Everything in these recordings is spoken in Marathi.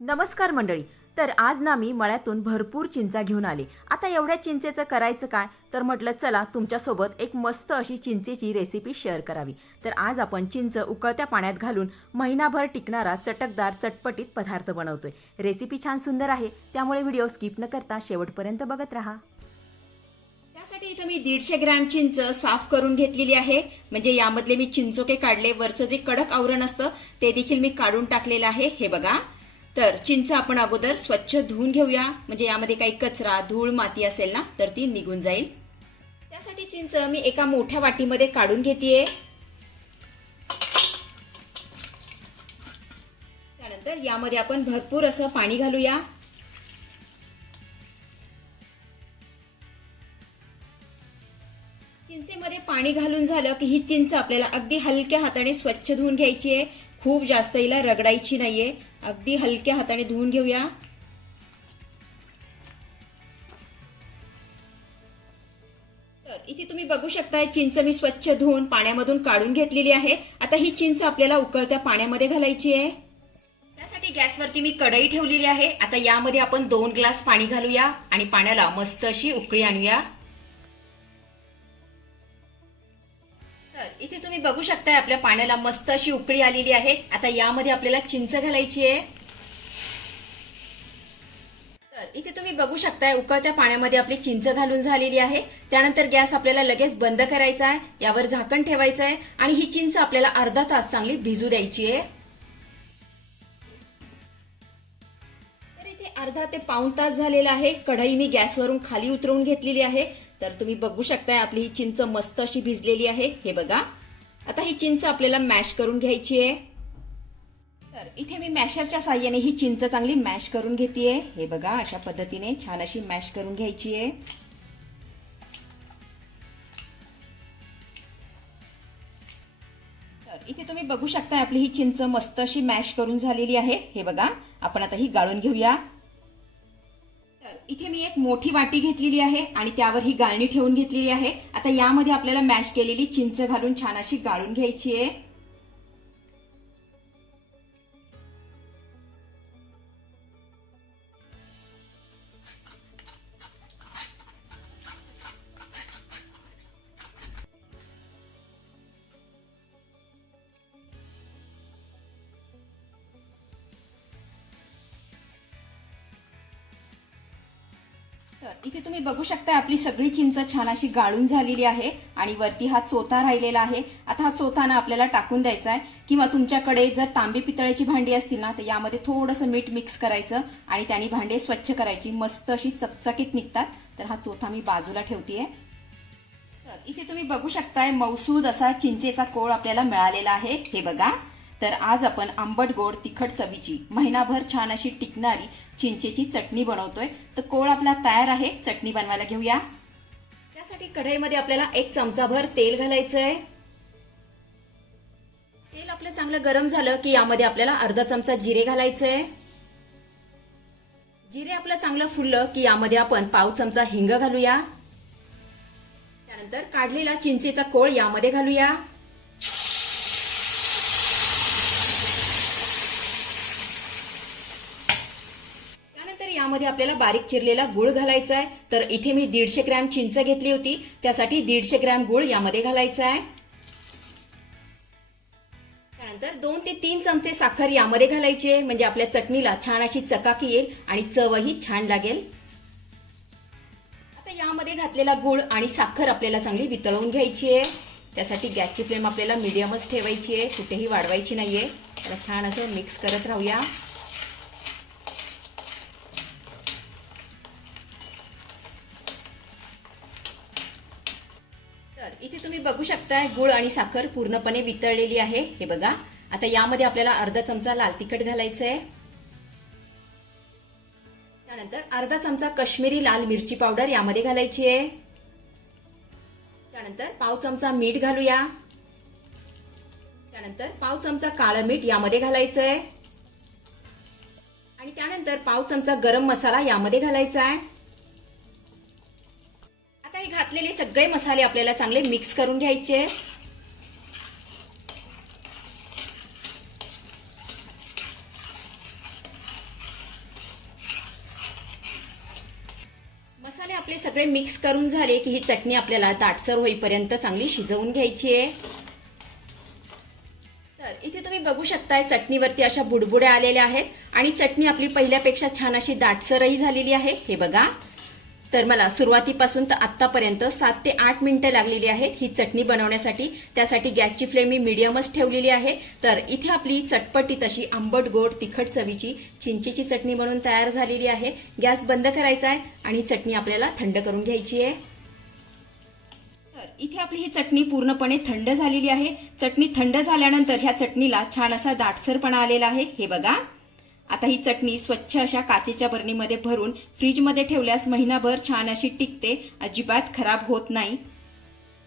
नमस्कार मंडळी. तर आज ना मी मळ्यातून भरपूर चिंचा घेऊन आले. आता एवढ्या चिंचेचं करायचं काय? तर म्हटलं चला तुमच्यासोबत एक मस्त अशी चिंचेची रेसिपी शेअर करावी. तर आज आपण चिंच उकळत्या पाण्यात घालून महिनाभर टिकणारा चटकदार चटपटीत पदार्थ बनवतोय. रेसिपी छान सुंदर आहे. त्यामुळे व्हिडिओ स्किप न करता शेवटपर्यंत बघत राहा. त्यासाठी इथं मी दीडशे ग्रॅम चिंच साफ करून घेतलेली आहे. म्हणजे यामधले मी चिंचोके काढले. वरचं जे कडक आवरण असतं ते देखील मी काढून टाकलेलं आहे. हे बघा. तर चिंच आपण अगोदर स्वच्छ धुवून घेऊया. म्हणजे यामध्ये काही कचरा धूळ माती असेल ना तर ती निघून जाईल. त्यासाठी चिंच मी एका मोठ्या वाटीमध्ये काढून घेतेय. त्यानंतर यामध्ये आपण भरपूर असं पाणी घालूया. चिंचेमध्ये पाणी घालून झालं की ही चिंच आपल्याला अगदी हलक्या हाताने स्वच्छ धुवून घ्यायची आहे. खूप जास्त हिला रगडायची नाहीये. अगदी हलक्या हाताने धुवून घेऊया. तर इथे तुम्ही बघू शकताय चिंच मी स्वच्छ धुवून पाण्यामधून काढून घेतलेली आहे. आता ही चिंच आपल्याला उकळत्या पाण्यामध्ये घालायची आहे. त्यासाठी गॅसवरती मी कढई ठेवलेली आहे. आता यामध्ये आपण दोन ग्लास पाणी घालूया आणि पाण्याला मस्त अशी उकळी आणूया. तर इथे तुम्ही बघू शकताय आपल्या पाण्याला मस्त अशी उकळी आलेली आहे. आता यामध्ये आपल्याला चिंच घालायची आहे. तर इथे तुम्ही बघू शकताय उकळत्या पाण्यामध्ये आपली चिंच घालून झालेली आहे. त्यानंतर गॅस आपल्याला लगेच बंद करायचा आहे. यावर झाकण ठेवायचं आहे. आणि ही चिंच आपल्याला अर्धा तास चांगली भिजू द्यायची आहे. तर इथे अर्धा ते पाऊण तास झालेला आहे. कढई मी गॅसवरून खाली उतरवून घेतलेली आहे. तर तुम्ही बघू शकताय आपली ही चिंच मस्त अशी भिजलेली आहे. हे बघा. आता ही चिंच आपल्याला मॅश करून घ्यायची आहे. तर इथे मी मॅशरच्या साह्याने ही चिंच चांगली मॅश करून घेतेय. हे बघा अशा पद्धतीने छान अशी मॅश करून घ्यायची आहे. तर इथे तुम्ही बघू शकता आपली ही चिंच मस्त अशी मॅश करून झालेली आहे. हे बघा आपण आता ही गाळून घेऊया. एक मोठी वाटी घेतलेली आहे आणि त्यावर ही गाळणी ठेवून घेतलेली आहे. आता यामध्ये आपल्याला मॅश केलेली चिंच घालून छान अशी गाळून घ्यायची आहे. तर इथे तुम्ही बघू शकता आपली सगळी चिंच छान अशी गाळून झालेली आहे आणि वरती हा चोथा राहिलेला आहे. आता हा चोथा ना आपल्याला टाकून द्यायचा आहे किंवा तुमच्याकडे जर तांबे पितळेची भांडी असतील ना तर यामध्ये थोडंसं मीठ मिक्स करायचं आणि त्याने भांडे स्वच्छ करायची. मस्त अशी चकचकीत निघतात. तर हा चोथा मी बाजूला ठेवते तर इथे तुम्ही बघू शकताय मौसूद असा चिंचेचा कोळ आपल्याला मिळालेला आहे. हे बघा. तर आज आपण आंबट गोड तिखट चवीची महिनाभर छान अशी टिकणारी चिंचेची चटणी बनवतोय. तर कोळ आपला तयार आहे चटणी बनवायला घेऊया. त्यासाठी कढईमध्ये आपल्याला एक चमचाभर तेल घालायचं आहे तेल आपलं चांगलं गरम झालं की यामध्ये आपल्याला अर्धा चमचा जिरे घालायचंय. जिरे आपलं चांगलं फुललं की यामध्ये आपण पाव चमचा हिंग घालूया. त्यानंतर काढलेला चिंचेचा कोळ यामध्ये घालूया त्यानंतर यामध्ये आपल्याला बारीक चिरलेला गुळ घालायचा आहे. तर इथे मी दीडशे ग्रॅम चिंच घेतली होती. त्यासाठी दीडशे ग्रॅम गुळ यामध्ये घालायचा आहे. त्यानंतर दोन ते तीन चमचे साखर यामध्ये घालायचे म्हणजे आपल्या चटणीला छान अशी चकाकी येईल आणि चवही छान लागेल. आता यामध्ये घातलेला गुळ आणि साखर आपल्याला चांगली वितळवून घ्यायची आहे. त्यासाठी गॅसची फ्लेम आपल्याला मिडियमच ठेवायची आहे. कुठेही वाढवायची नाहीये. त्याला छान असं मिक्स करत राहूया. इथे तुम्ही बघू शकताय गुळ आणि साखर पूर्णपणे वितळलेली आहे. हे बघा. आता यामध्ये आपल्याला अर्धा चमचा लाल तिखट घालायचं आहे त्यानंतर अर्धा चमचा कश्मीरी लाल मिरची पावडर यामध्ये घालायची आहे. त्यानंतर पाव चमचा मीठ घालूया. त्यानंतर पाव चमचा काळं मीठ यामध्ये घालायचं आहे आणि त्यानंतर पाव चमचा गरम मसाला यामध्ये घालायचा आहे घातलेले सगळे मसाले आपल्याला चांगले मिक्स करून घ्यायचे. मसाले आपले सगळे मिक्स करून झाले की ही चटणी आपल्याला दाटसर होईपर्यंत चांगली शिजवून घ्यायची आहे. तर इथे तुम्ही बघू शकताय चटणीवरती अशा बुडबुड्या आलेल्या आहेत आणि चटणी आपली पहिल्यापेक्षा छान अशी दाटसरही झालेली आहे. हे बघा. तर मला सुरुवातीपासून तर आत्तापर्यंत सात ते आठ मिनिटं लागलेली आहेत ही चटणी बनवण्यासाठी. त्यासाठी गॅसची फ्लेम मी मिडियमच ठेवलेली आहे. तर इथे आपली चटपटी तशी आंबट गोड तिखट चवीची चिंचेची चटणी बनवून तयार झालेली आहे. गॅस बंद करायचा आहे आणि चटणी आपल्याला थंड करून घ्यायची आहे. तर इथे आपली ही चटणी पूर्णपणे थंड झालेली आहे. चटणी थंड झाल्यानंतर ह्या चटणीला छान असा दाटसरपणा आलेला आहे. हे बघा. आता ही चटणी स्वच्छ अशा काचेच्या बरणीमध्ये भरून फ्रीजमध्ये ठेवल्यास महिनाभर छान अशी टिकते अजिबात खराब होत नाही.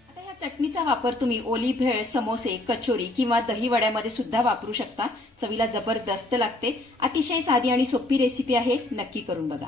आता ह्या चटणीचा वापर तुम्ही ओली भेळ समोसे कचोरी किंवा दही वड्यामध्ये सुद्धा वापरू शकता. चवीला जबरदस्त लागते. अतिशय साधी आणि सोपी रेसिपी आहे. नक्की करून बघा.